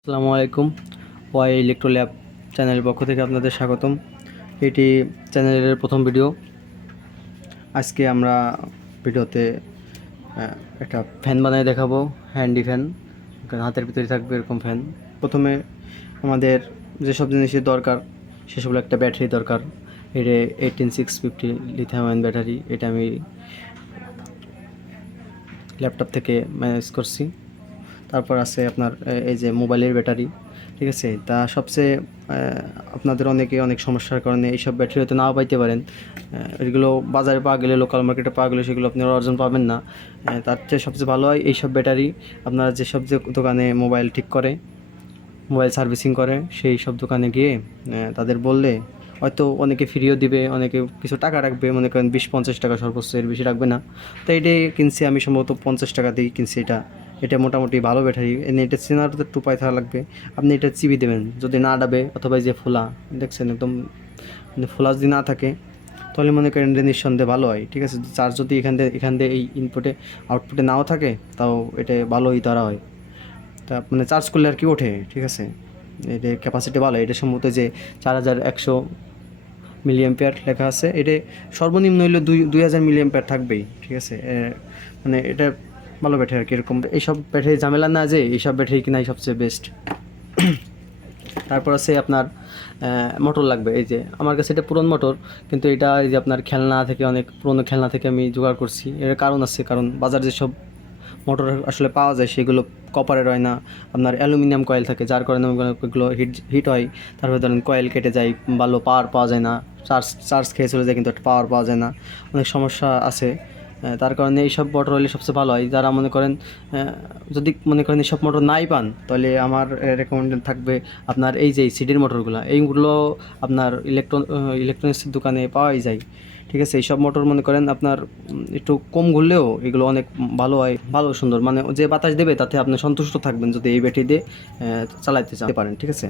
আসসালামু আলাইকুম। Y electro lab চ্যানেলের পক্ষ থেকে আপনাদের স্বাগতম। এটি চ্যানেলের প্রথম ভিডিও। আজকে আমরা ভিডিওতে একটা ফ্যান বানিয়ে দেখাবো, হ্যান্ডি ফ্যান। হাতের ভিতরে থাকবে এরকম ফ্যান। প্রথমে আমাদের যেসব জিনিসের দরকার সেসব একটা ব্যাটারি দরকার। এটা 18650 লিথিয়াম আয়ন ব্যাটারি। এটা আমি ল্যাপটপ থেকে ম্যানেজ করছি। তারপর আছে আপনার এই যে মোবাইলের ব্যাটারি, ঠিক আছে। তা সবচেয়ে আপনাদের অনেক সমস্যার কারণে এইসব ব্যাটারি হয়তো নাও পাইতে পারেন। এগুলো বাজারে পাওয়া গেলে, লোকাল মার্কেটে পাওয়া গেলে সেগুলো আপনারা অর্জন পাবেন না। তার চেয়ে সবচেয়ে ভালো হয় এইসব ব্যাটারি আপনারা যেসব যে দোকানে মোবাইল ঠিক করে, মোবাইল সার্ভিসিং করে, সেই সব দোকানে গিয়ে তাদের বললে হয়তো অনেকে ফ্রিও দিবে, অনেকে কিছু টাকা রাখবে, মনে করেন 20-50 টাকা সর্বোচ্চ, এর বেশি রাখবে না। তো এটাই কিনছি আমি, সম্ভবত 50 টাকা দিয়ে কিনছি। এটা মোটামুটি ভালো ব্যাটারি। এটা চেনার তো একটু উপায় থাকা লাগবে। আপনি এটা চিবি দেবেন, যদি না ডাবে অথবা যে ফোলা দেখছেন একদম, মানে ফোলা যদি না থাকে তাহলে মনে করেন এটা নিঃসন্দেহে ভালো হয়, ঠিক আছে। চার্জ যদি এখান দিয়ে এই ইনপুটে আউটপুটে নাও থাকে তাও এটা ভালোই ধরা হয়। তা মানে চার্জ করলে আর কি ওঠে, ঠিক আছে। এটার ক্যাপাসিটি ভালো। এটা সম্ভবত যে 4100 মিলিঅ্যাম্পিয়ার লেখা আছে। এটা সর্বনিম্ন হইলে 2000 মিলিঅ্যাম্পিয়ার থাকবেই, ঠিক আছে। মানে এটা ভালো ব্যাটারি আর কি। এরকম এইসব ব্যাটারি ঝামেলা না, যে এইসব ব্যাটারি কিনাই সবচেয়ে বেস্ট। তারপর আছে আপনার মোটর লাগবে। এই যে আমার কাছে এটা পুরনো মোটর, কিন্তু এটা এই যে আপনার খেলনা থেকে, অনেক পুরনো খেলনা থেকে আমি জোগাড় করছি। এর কারণ আছে, কারণ বাজার যেসব মোটর আসলে পাওয়া যায় সেগুলো কপারের হয় না, আপনার অ্যালুমিনিয়াম কয়েল থাকে, যার কারণে ওইগুলো হিট হয়। তারপরে ধরেন কয়েল কেটে যায়, ভালো পাওয়ার পাওয়া যায় না, চার্জ খেয়ে চলে যায়, কিন্তু একটা পাওয়ার পাওয়া যায় না, অনেক সমস্যা আছে। তার কারণে এইসব মোটর হলে সবচেয়ে ভালো হয়। যারা মনে করেন যদি মনে করেন এইসব মোটর নাই পান, তাহলে আমার রেকমেন্ডেড থাকবে আপনার এই যে সিডির মোটরগুলো। এইগুলো আপনার ইলেকট্রনিক্সের দোকানে পাওয়াই যায়, ঠিক আছে। এইসব মোটর মনে করেন আপনার একটু কম ঘুরলেও এগুলো অনেক ভালো হয়, ভালো সুন্দর, মানে যে বাতাস দেবে তাতে আপনি সন্তুষ্ট থাকবেন যদি এই ব্যাটারি দিয়ে চালাতে পারেন, ঠিক আছে।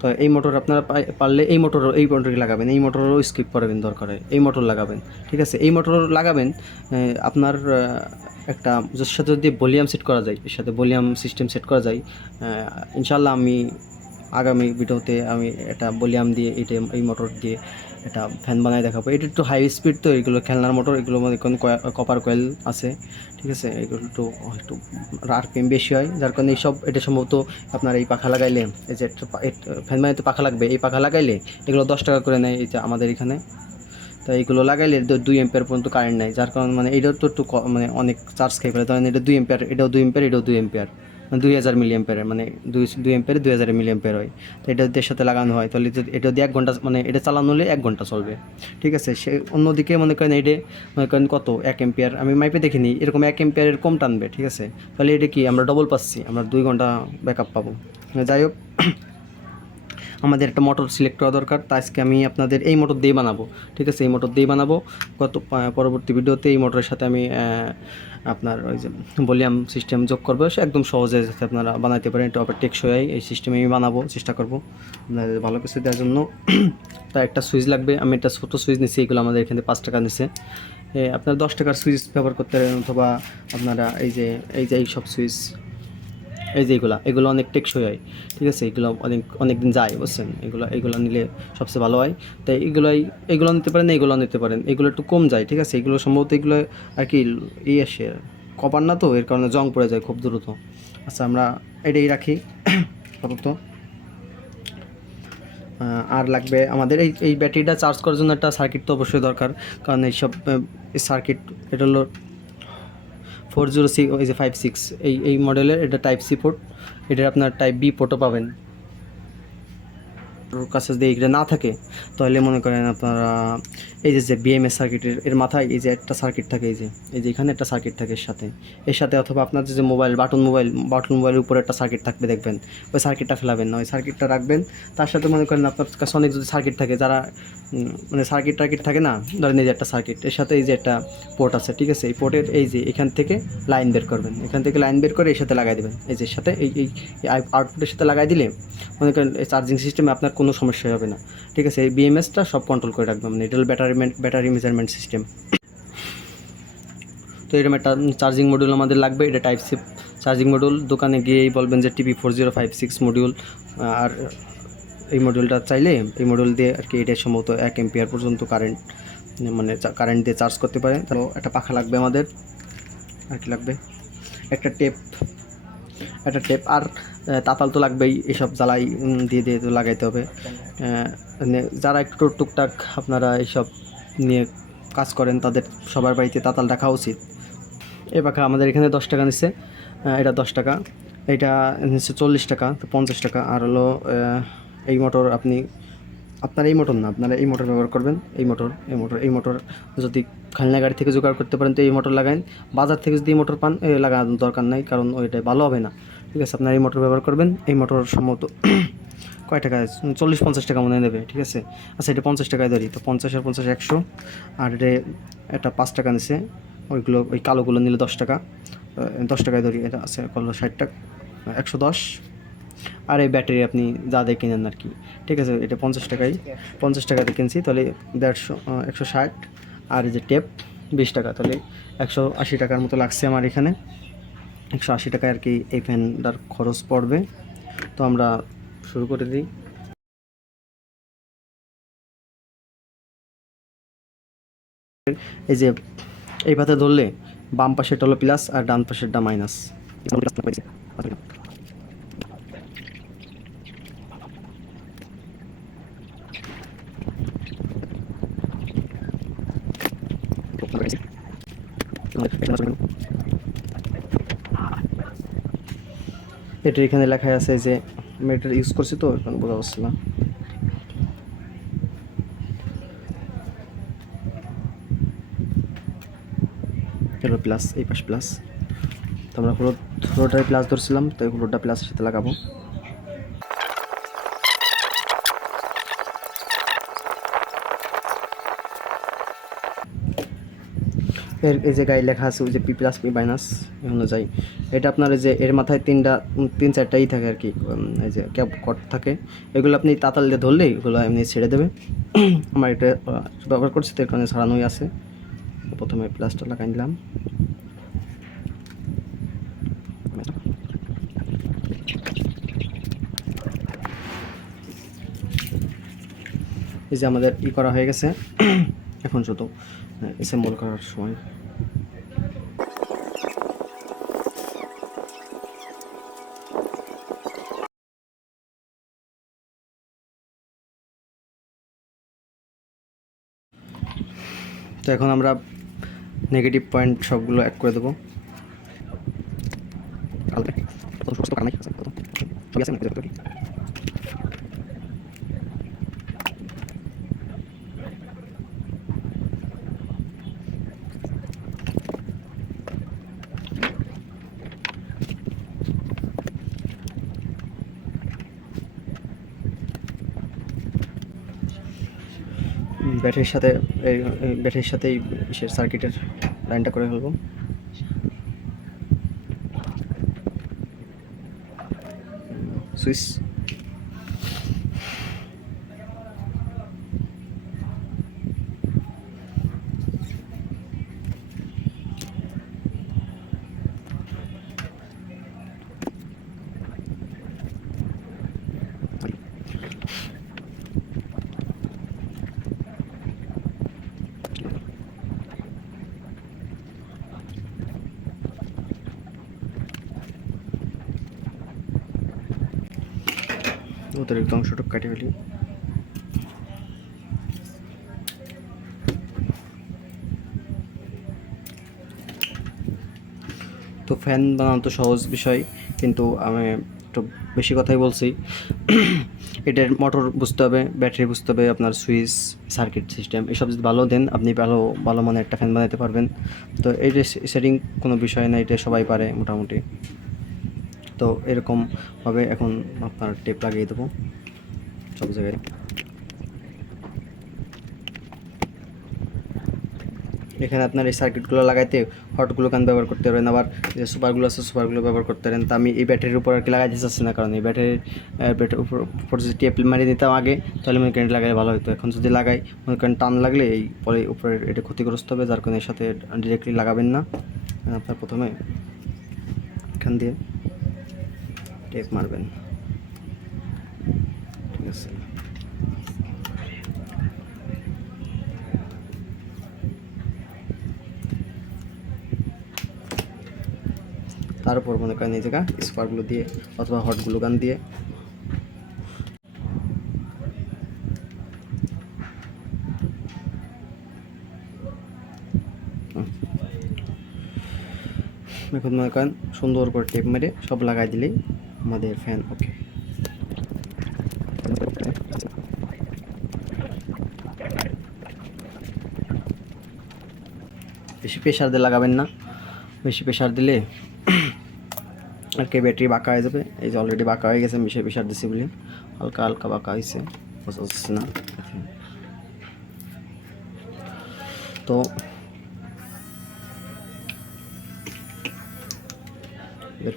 তো এই মোটর আপনারা পারলে এই মোটরই লাগাবেন, এই মোটরও স্কিপ করবেন, দরকার হয় এই মোটর লাগাবেন, ঠিক আছে। এই মোটর লাগাবেন। আপনার একটা যার সাথে যদি ভলিউম সেট করা যায়, এর সাথে ভলিউম সিস্টেম সেট করা যায়, ইনশাল্লাহ আমি আগামী ভিডিওতে আমি এটা ভলিউম দিয়ে এই মোটর দিয়ে এটা ফ্যান বানায় দেখাবো। এটা একটু হাই স্পিড, তো এগুলো খেলনার মোটর, এগুলো মনে করেন কপার কয়েল আছে, ঠিক আছে। এগুলো একটু আরপিএম বেশি হয়, যার কারণে এটা সম্ভবত আপনার এই পাখা লাগাইলে, এই যে ফ্যান বানাইতে পাখা লাগবে, এই পাখা লাগাইলে এগুলো 10 টাকা করে নেয় এই যে আমাদের এখানে। তো এইগুলো লাগাইলে 2 এম্পিয়ার পর্যন্ত কারেন্ট নেয়, যার কারণে মানে এটাও তো একটু মানে অনেক চার্জ খেয়ে ফেলে। ধরেন এটা 2 এম্পিয়ার, এটাও 2 এম্পিয়ার, এটাও 2 এম্পিয়ার, মানে 2000 মিলি এম্পিয়ারের, মানে 2 এম্পিয়ারে 2000 মিলি এম্পিয়ার হয়। তো এটা যদি এর সাথে লাগানো হয় তাহলে এটা দিয়ে 1 ঘন্টা, মানে এটা চালানো হলে 1 ঘন্টা চলবে, ঠিক আছে। সে অন্যদিকে মনে করেন এটা মনে করেন কত 1 এম্পিয়ার, আমি মাইপে দেখিনি, এরকম 1 এম্পিয়ারের কম টানবে, ঠিক আছে। তাহলে এটা কি আমরা ডবল পাচ্ছি, আমরা 2 ঘন্টা ব্যাকআপ পাবো। যাই হোক, আমাদের একটা মোটর সিলেক্ট করা দরকার। তা আজকে আমি আপনাদের এই মোটর দিয়ে বানাবো, ঠিক আছে। এই মোটর দিয়ে বানাবো। পরবর্তী ভিডিওতে এই মোটরের সাথে আমি আপনার ওই যে ভলিউম সিস্টেম যোগ করবো, সে একদম সহজে যাতে আপনারা বানাইতে পারেন। এটা আবার টেকসই হয়, এই সিস্টেমে আমি বানাবো, চেষ্টা করবো আপনাদের ভালো কিছু দেওয়ার জন্য। তাই একটা সুইচ লাগবে। আমি একটা ছোটো সুইচ নিচ্ছি, এগুলো আমাদের এখানে 5 টাকা নিচ্ছে। আপনার 10 টাকার সুইচ ব্যবহার করতে পারেন, অথবা আপনারা এই যে এই সব সুইচ, এই যে এগুলো অনেক টেকসই হয়, ঠিক আছে। এগুলো অনেক দিন যায়, বুঝছেন। এগুলো নিলে সবচেয়ে ভালো হয়। তাই এগুলো নিতে পারেন, এগুলো নিতে পারেন। এগুলো একটু কম যায়, ঠিক আছে। এগুলো সম্ভবত এগুলো আর কি আসে কপার না, তো এর কারণে জং পড়ে যায় খুব দ্রুত। আচ্ছা, আমরা এটাই রাখি আপাতত। আর লাগবে আমাদের এই ব্যাটারিটা চার্জ করার জন্য একটা সার্কিট তো অবশ্যই দরকার, কারণ এইসব সার্কিট, এটা হলো 406, ওই যে 56, এই মডেলের। এটা টাইপ সি পোর্ট, এটার আপনার টাইপ বি পোর্টও পাবেন। ওর কাছে যদি এইটা না থাকে তাহলে মনে করেন আপনারা এই যে বিএমএস সার্কিটের এর মাথায় এই যে একটা সার্কিট থাকে, এই যে এখানে একটা সার্কিট থাকে এর সাথে অথবা আপনার যে মোবাইল বাটন মোবাইলের উপরে একটা সার্কিট থাকবে, দেখবেন ওই সার্কিটটা ফেলাবেন না, ওই সার্কিটটা রাখবেন। তার সাথে মনে করেন আপনার কাছে অনেক যদি সার্কিট থাকে, যারা মানে সার্কিট থাকে না, ধরেন এই যে একটা সার্কিট, এর সাথে এই যে একটা পোর্ট আছে, ঠিক আছে। এই পোর্টের এই যে এখান থেকে লাইন বের করবেন, এখান থেকে লাইন বের করে এর সাথে লাগাই দেবেন, এই যে সাথে এই আউটপুটের সাথে লাগাই দিলে মনে করেন এই চার্জিং সিস্টেমে আপনার কোনো সমস্যা হবে না, ঠিক আছে। এই বিএমএসটা সব কন্ট্রোল করে রাখবেন, মানে এটা ব্যাটারি মেজারমেন্ট সিস্টেম। তো এরকম একটা চার্জিং মডিউল আমাদের লাগবে। এটা টাইপ সি চার্জিং মডিউল দোকানে গিয়েই বলবেন যে TP4056 মডিউল, আর এই মডিউলটা চাইলে এই মডিউল দিয়ে আর কি এটা সম্ভবত 1 এম্পিয়ার পর্যন্ত কারেন্ট, মানে কারেন্ট দিয়ে চার্জ করতে পারে। তো একটা পাখা লাগবে আমাদের, আর কি লাগবে, একটা টেপ আর তাতাল তো লাগবেই, এসব জ্বালাই দিয়ে দিয়ে তো লাগাইতে হবে। মানে যারা একটু টুকটাক আপনারা এইসব নিয়ে কাজ করেন তাদের সবার বাড়িতে তাতাল রাখা উচিত। এই পাখা আমাদের এখানে 10 টাকা নিচ্ছে, এটা 10 টাকা, এটা নিচ্ছে 40 টাকা, তো 50 টাকা। আর হলো এই মোটর আপনার এই মোটর না, আপনারা এই মোটর ব্যবহার করবেন, এই মোটর যদি খালনা গাড়ি থেকে জোগাড় করতে পারেন তো এই মোটর লাগান। বাজার থেকে যদি এই মোটর পান লাগানোর দরকার নাই, কারণ ওইটাই ভালো হবে না, ঠিক আছে। আপনারা এই মোটর ব্যবহার করবেন। এই মোটর সম্ভবত কয় টাকা, 40-50 টাকা মনে নেবে, ঠিক আছে। আচ্ছা, এটা 50 টাকায় ধরি, তো 50 আর 50 100, আর এটা 5 টাকা নিছে। ওই কালোগুলো নিলে 10 টাকা, 10 টাকায় ধরি, এটা আছে কত, 60 টাকা, 110। আর এই ব্যাটারি আপনি যা দিয়ে কিনেন আর কি, ঠিক আছে। এটা 50 টাকাতে কিনছি, তাহলে 150, 160। আর এই যে টেপ 20 টাকা, তাহলে 180 টাকার মতো লাগছে আমার এখানে। 180 টাকায় আর কি এই ফ্যানটার খরচ পড়বে। তো আমরা শুরু করে দিই। এই যে এই পাতে ধরলে বাম পাশেরটা হলো প্লাস আর ডান পাশেরটা মাইনাস। এটা এখানে লেখা আছে যে আমি এটা ইউজ করছি, তো এখন বোঝা যাচ্ছে না। এটা প্লাস, এই পাশ প্লাস, তো আমরা হলুদটাই প্লাস ধরছিলাম, তো এই হলুদটা প্লাসের সাথে লাগাবো। এই যে গায়ে লেখা আছে ওই যে P প্লাস P মাইনাস অনুযায়ী, এটা আপনার এই যে এর মাথায় 3-4টাই থাকে আর কি, এই যে ক্যাপ কট থাকে, এগুলো আপনি তাতাল দিয়ে ধরলেই এগুলো এমনি ছেড়ে দেবে। আমার এটা ব্যবহার করছি, তো এখানে ছাড়ানোই আছে। প্রথমে প্লাসটা লাগাই নিলাম। এই যে আমাদের করা হয়ে গেছে, এখন শুধু অ্যাসেম্বল করার সময়। তো এখন আমরা নেগেটিভ পয়েন্ট সবগুলো অ্যাড করে দেবো। ব্যাটারির সাথে ব্যাটারির সাথেই সার্কিটের লাইনটা করে ফেলবো। সুইচ, অতিরিক্ত অংশটুকু কাটে ফেলি। তো ফ্যান বানানো তো সহজ বিষয়, কিন্তু আমি একটু বেশি কথাই বলছি। এটার মোটর বুঝতে হবে, ব্যাটারি বুঝতে হবে, আপনার সুইচ, সার্কিট সিস্টেম এসব যদি ভালো দেন আপনি ভালো মানের একটা ফ্যান বানাতে পারবেন। তো এইটা সেটিং কোনো বিষয় না, এটা সবাই পারে মোটামুটি। তো এরকমভাবে এখন আপনার টেপ লাগিয়ে দেবো সব জায়গায়। এখানে আপনার এই সার্কিটগুলো লাগাইতে হটগুলো কান ব্যবহার করতে পারেন, আবার যে সুপারগুলো আছে সুপারগুলো ব্যবহার করতে পারেন। তো আমি এই ব্যাটারির উপর আর কি লাগাইতে চাচ্ছি না, কারণ এই ব্যাটারির উপর যদি টেপ মারিয়ে দিতাম আগে, তাহলে মনে করেন লাগাই ভালো হতো। এখন যদি লাগাই মনে করেন টান লাগলে এই পরে উপরে এটা ক্ষতিগ্রস্ত হবে, যার কারণে এর সাথে ডিরেক্টলি লাগাবেন না। আপনার প্রথমে এখান দিয়ে টেপ মারবেন, ঠিক আছে। তারপর মনে করেন এই জায়গা স্পার্কগুলো দিয়ে অথবা হট গ্লু গান দিয়ে এখন মনে করেন সুন্দর করে টেপ মেরে সব লাগাই দিলেই আমাদের ফ্যান ওকে। বেশি প্রেশার দিয়ে লাগাবেন না, বেশি প্রেশার দিলে আর কি ব্যাটারি বাঁকা হয়ে যাবে। এই যে অলরেডি বাঁকা হয়ে গেছে, বেশি প্রেশার দিছি বলে হালকা হালকা বাঁকা হয়েছে, বোঝা যাচ্ছে না। তো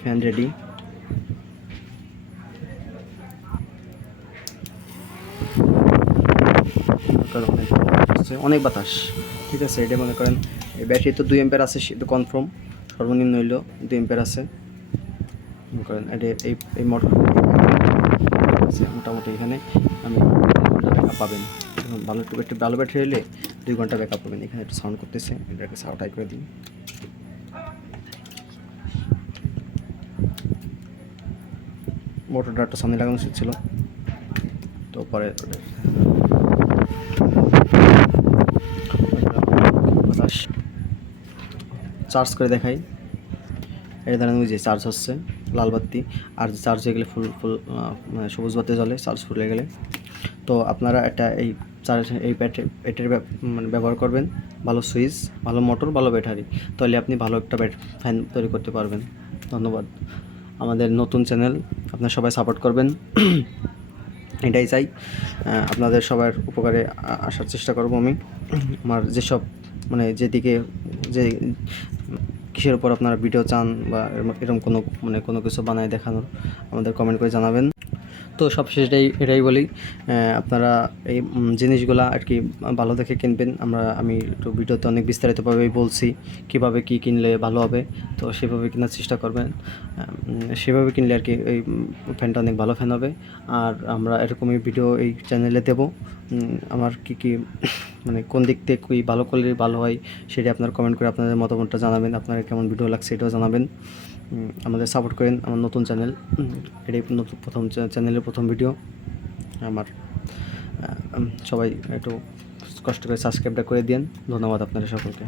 ফ্যান রেডি। অনেক বাতাস, ঠিক আছে। এটা মনে করেন এই ব্যাটারি তো 2 অ্যাম্পিয়ার আছে, সেটা কনফার্ম, সর্বনিম্ন হইলেও 2 অ্যাম্পিয়ার আছে। মনে করেন এটা এই মোটর আছে মোটামুটি, এখানে আমি 2 ঘন্টা ব্যাকআপ পাবেন। ভালো একটু ভালো ব্যাটারি হলে 2 ঘন্টা ব্যাকআপ পাবেন। এখানে একটু সাউন্ড করতেছে, এটাকে সাউন্ড হাই করে দিই। মোটরটা একটু সামনে লাগানো উচিত ছিল, তো পরে চার্জ করে দেখাই। এটা ধরেন ওই যে চার্জ হচ্ছে লাল বাতি, আর চার্জ হয়ে গেলে ফুল মানে সবুজ বাতি জ্বলে চার্জ ফুল হয়ে গেলে। তো আপনারা এই চার্জ এই ব্যাটারি মানে ব্যবহার করবেন, ভালো সুইচ, ভালো মোটর, ভালো ব্যাটারি, তাহলে আপনি ভালো একটা ফ্যান তৈরি করতে পারবেন। ধন্যবাদ। আমাদের নতুন চ্যানেল, আপনারা সবাই সাপোর্ট করবেন, এটাই চাই। আপনাদের সবার উপকারে আসার চেষ্টা করব আমি। আমার যেসব মানে যেদিকে যে কিসের উপর আপনারা ভিডিও চান বা এরকম কোনো কিছু বানায় দেখানোর, আমাদের কমেন্ট করে জানাবেন। তো সবশেষে এটাই বলি, আপনারা এই জিনিসগুলা আর কি ভালো দেখে কিনবেন। আমি একটু ভিডিওতে অনেক বিস্তারিতভাবেই বলছি কীভাবে কী কিনলে ভালো হবে, তো সেভাবে কেনার চেষ্টা করবেন। সেভাবে কিনলে আর কি এই ফ্যানটা অনেক ভালো ফ্যান হবে। আর আমরা এরকমই ভিডিও এই চ্যানেলে দেব। আমার কি মানে কোন দিক থেকে কী ভালো করলে ভালো হয় সেটা আপনারা কমেন্ট করে আপনাদের মতামতটা জানাবেন। আপনারা কেমন ভিডিও লাগছে এটাও জানাবেন। আমাদের সাপোর্ট করেন। আমার নতুন চ্যানেল, এটাই প্রথম চ্যানেলের প্রথম ভিডিও আমার। সবাই একটু কষ্ট করে সাবস্ক্রাইবটা করে দিন। ধন্যবাদ আপনাদের সকলকে।